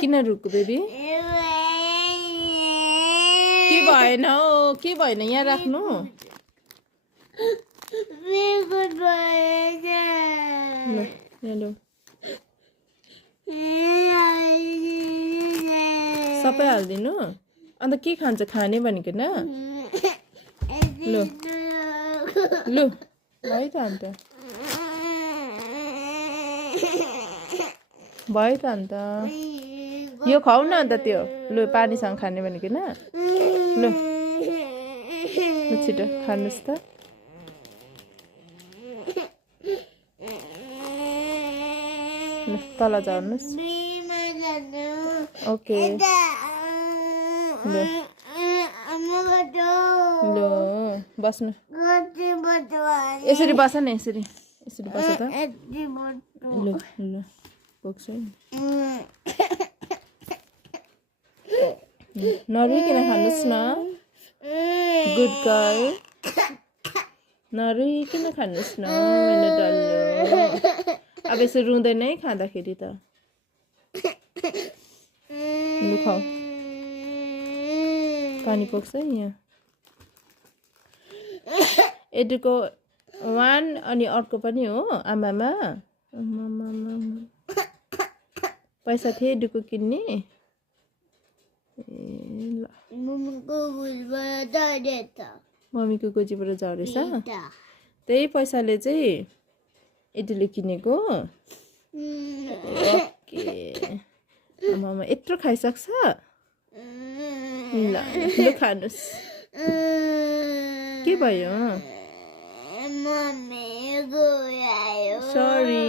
किन रुकु बेबी के भएन हो के भएन यहाँ राख्नु हेलो सबै हालिदिनु अन्त के खान्छ खाने भनेको न लु लु भयो त अन्त भयो त अन्त यो खाऊ न अन्त त्यो लु पानीसँग खाने भनेको न लु लु छिटो खानुहोस् त ल तल झर्नुहोस् ओके ल बस्नु यसरी बस न यसरी यसरी बस त ल ल पुग्छ नरुइकन खानुहोस् न गुड गर्ल नरुइकन खानुहोस् न मेरो डल्लो अब यसो रुँदैन है खाँदाखेरि त लु खाऊ पानी पोख्छ है यहाँ एडुको 1 अनि अर्को पनि हो आमामा पैसा थिए एडुको किन्ने ल मम्मीको गोजीबाट झरेछ त्यही पैसाले चाहिँ एडुले किनेको ओके आमामा यत्रो खाइसक्छ ल लु खानुहोस् के भयो सरी